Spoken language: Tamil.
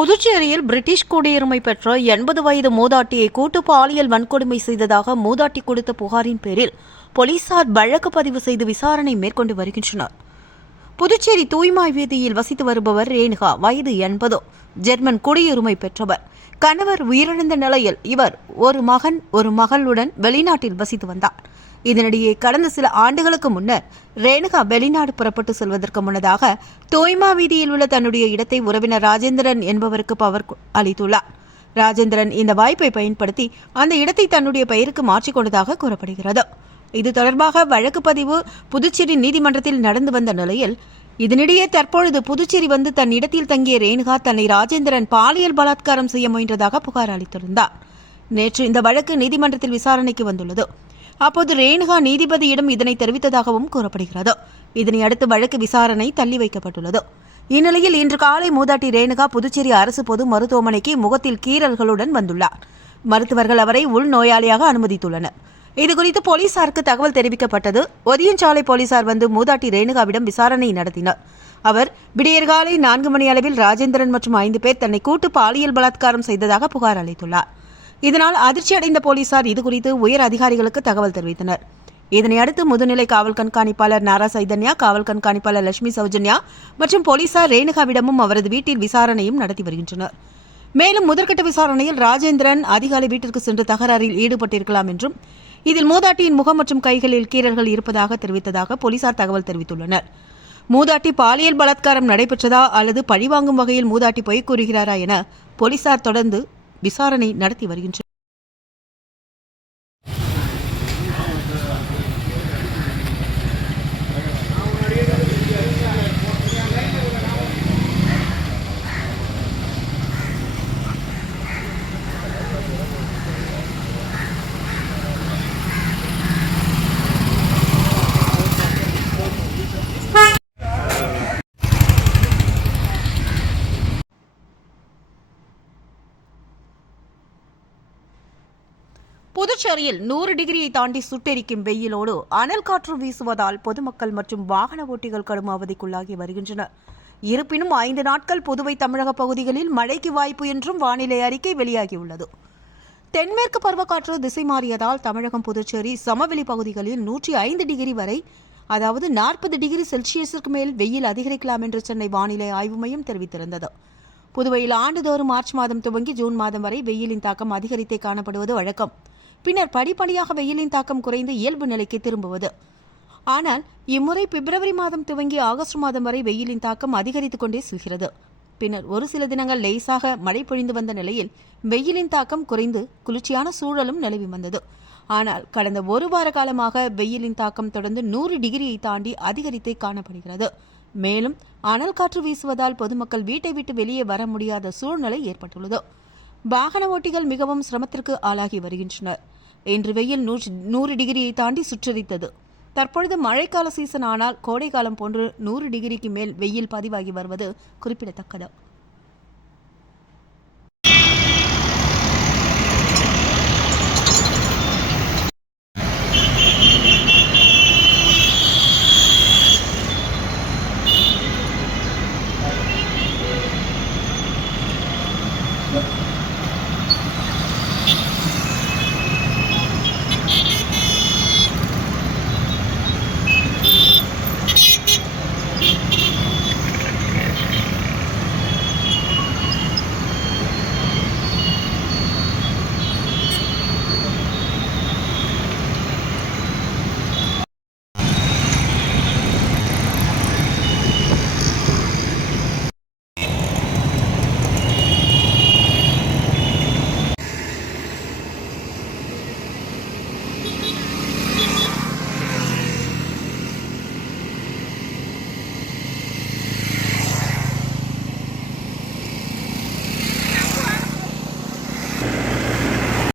புதுச்சேரியில் பிரிட்டிஷ் குடியுரிமை பெற்ற எண்பது வயது மூதாட்டியை கூட்டு பாலியல் வன்கொடுமை செய்ததாக மூதாட்டி கொடுத்த புகாரின் பேரில் போலீசார் வழக்கு பதிவு செய்து விசாரணை மேற்கொண்டு வருகின்றனர். புதுச்சேரி தூய்மாய் வீதியில் வசித்து வருபவர் ரேணுகா. வயது எண்பது. ஜெர்மன் குடியுரிமை பெற்றவர். கணவர் உயிரிழந்த நிலையில் இவர் ஒரு மகன் ஒரு மகளுடன் வெளிநாட்டில் வசித்து வந்தார். இதனிடையே கடந்த சில ஆண்டுகளுக்கு முன்னர் ரேணுகா வெளிநாடு புறப்பட்டு செல்வதற்கு முன்னதாக தோய்மா வீதியில் உள்ள தன்னுடைய இடத்தை உறவினர் ராஜேந்திரன் என்பவருக்கு பவர் அளித்துள்ளார். ராஜேந்திரன் இந்த வாய்ப்பை பயன்படுத்தி அந்த இடத்தை தன்னுடைய பெயருக்கு மாற்றிக்கொண்டதாக கூறப்படுகிறது. இது தொடர்பாக வழக்கு பதிவு புதுச்சேரி நீதிமன்றத்தில் நடந்து வந்த நிலையில் இதனிடையே தற்பொழுது புதுச்சேரி வந்து தன் இடத்தில் தங்கிய ரேணுகா தன்னை ராஜேந்திரன் பாலியல் பலாத்காரம் செய்ய முயன்றதாக புகார் அளித்திருந்தார். நேற்று இந்த வழக்கு நீதிமன்றத்தில் விசாரணைக்கு வந்துள்ளது. அப்போது ரேணுகா நீதிபதியிடம் இதனை தெரிவித்ததாகவும் கூறப்படுகிறது. இதனை அடுத்து வழக்கு விசாரணை தள்ளி வைக்கப்பட்டுள்ளது. இந்நிலையில் இன்று காலை மூதாட்டி ரேணுகா புதுச்சேரி அரசு பொது மருத்துவமனைக்கு முகத்தில் கீறல்களுடன் வந்துள்ளார். மருத்துவர்கள் அவரை உள்நோயாளியாக அனுமதித்துள்ளனர். இதுகுறித்து போலீசாருக்கு தகவல் தெரிவிக்கப்பட்டது. ஒதியஞ்சாலை போலீசார் வந்து மூதாட்டி ரேணுகாவிடம் விசாரணை நடத்தினர். அவர் விடியற்காலை நான்கு மணி அளவில் ராஜேந்திரன் மற்றும் ஐந்து பேர் தன்னை கூட்டு பாலியல் பலாத்காரம் செய்ததாக புகார் அளித்துள்ளார். இதனால் அதிர்ச்சி அடைந்த போலீசார் இதுகுறித்து உயர் அதிகாரிகளுக்கு தகவல் தெரிவித்தனர். இதனையடுத்து முதுநிலை காவல் கண்காணிப்பாளர் நாரா சைதன்யா காவல் கண்காணிப்பாளர் லட்சுமி சௌஜன்யா மற்றும் போலீசார் ரேணுகாவிடமும் அவரது வீட்டில் விசாரணையும் நடத்தி வருகின்றனர். மேலும் முதற்கட்ட விசாரணையில் ராஜேந்திரன் அதிகாலை வீட்டிற்கு சென்று தகராறில் ஈடுபட்டிருக்கலாம் என்றும் இதில் மூதாட்டியின் முகம் மற்றும் கைகளில் கீறல்கள் இருப்பதாக தெரிவித்ததாக போலீசார் தகவல் தெரிவித்துள்ளனர். மூதாட்டி பாலியல் பலாத்காரம் நடைபெற்றதா அல்லது பழிவாங்கும் வகையில் மூதாட்டி பொய் கூறுகிறாரா என போலீசார் தொடர்ந்து விசாரணை நடத்தி வருகின்றனர். புதுச்சேரியில் நூறு டிகிரியை தாண்டி சுட்டெரிக்கும் வெயிலோடு அனல் காற்று வீசுவதால் பொதுமக்கள் மற்றும் வாகன ஓட்டிகள் கடும் அவதிக்குள்ளாகி வருகின்றனர். இருப்பினும் ஐந்து நாட்கள் புதுவை தமிழக பகுதிகளில் மழைக்கு வாய்ப்பு என்றும் வானிலை அறிக்கை வெளியாகியுள்ளது. தென்மேற்கு பருவக்காற்று திசை மாறியதால் தமிழகம் புதுச்சேரி சமவெளி பகுதிகளில் நூற்றி ஐந்து டிகிரி வரை அதாவது நாற்பது டிகிரி செல்சியஸிற்கு மேல் வெயில் அதிகரிக்கலாம் என்று சென்னை வானிலை ஆய்வு மையம் தெரிவித்திருந்தது. புதுவையில் ஆண்டுதோறும் மார்ச் மாதம் துவங்கி ஜூன் மாதம் வரை வெயிலின் தாக்கம் அதிகரித்தே காணப்படுவது வழக்கம். பின்னர் படிப்படியாக வெயிலின் தாக்கம் குறைந்து இயல்பு நிலைக்கு திரும்புவது. ஆனால் இம்முறை பிப்ரவரி மாதம் துவங்கி ஆகஸ்ட் மாதம் வரை வெயிலின் தாக்கம் அதிகரித்துக் கொண்டே செல்கிறது. பின்னர் ஒரு சில தினங்கள் லேசாக மழை பொழிந்து வந்த நிலையில் வெயிலின் தாக்கம் குறைந்து குளிர்ச்சியான சூழலும் நிலவி வந்தது. ஆனால் கடந்த ஒரு வார காலமாக வெயிலின் தாக்கம் தொடர்ந்து நூறு டிகிரியை தாண்டி அதிகரித்தே காணப்படுகிறது. மேலும் அனல் காற்று வீசுவதால் பொதுமக்கள் வீட்டை விட்டு வெளியே வர முடியாத சூழ்நிலை ஏற்பட்டுள்ளது. வாகன ஓட்டிகள் மிகவும் சிரமத்திற்கு ஆளாகி வருகின்றனர். இன்று வெயில் நூ நூறு டிகிரியை தாண்டி சுற்றரித்தது தற்பொழுது மழைக்கால சீசன் ஆனால் கோடைக்காலம் போன்று நூறு டிகிரிக்கு மேல் வெயில் பதிவாகி வருவது குறிப்பிடத்தக்கது.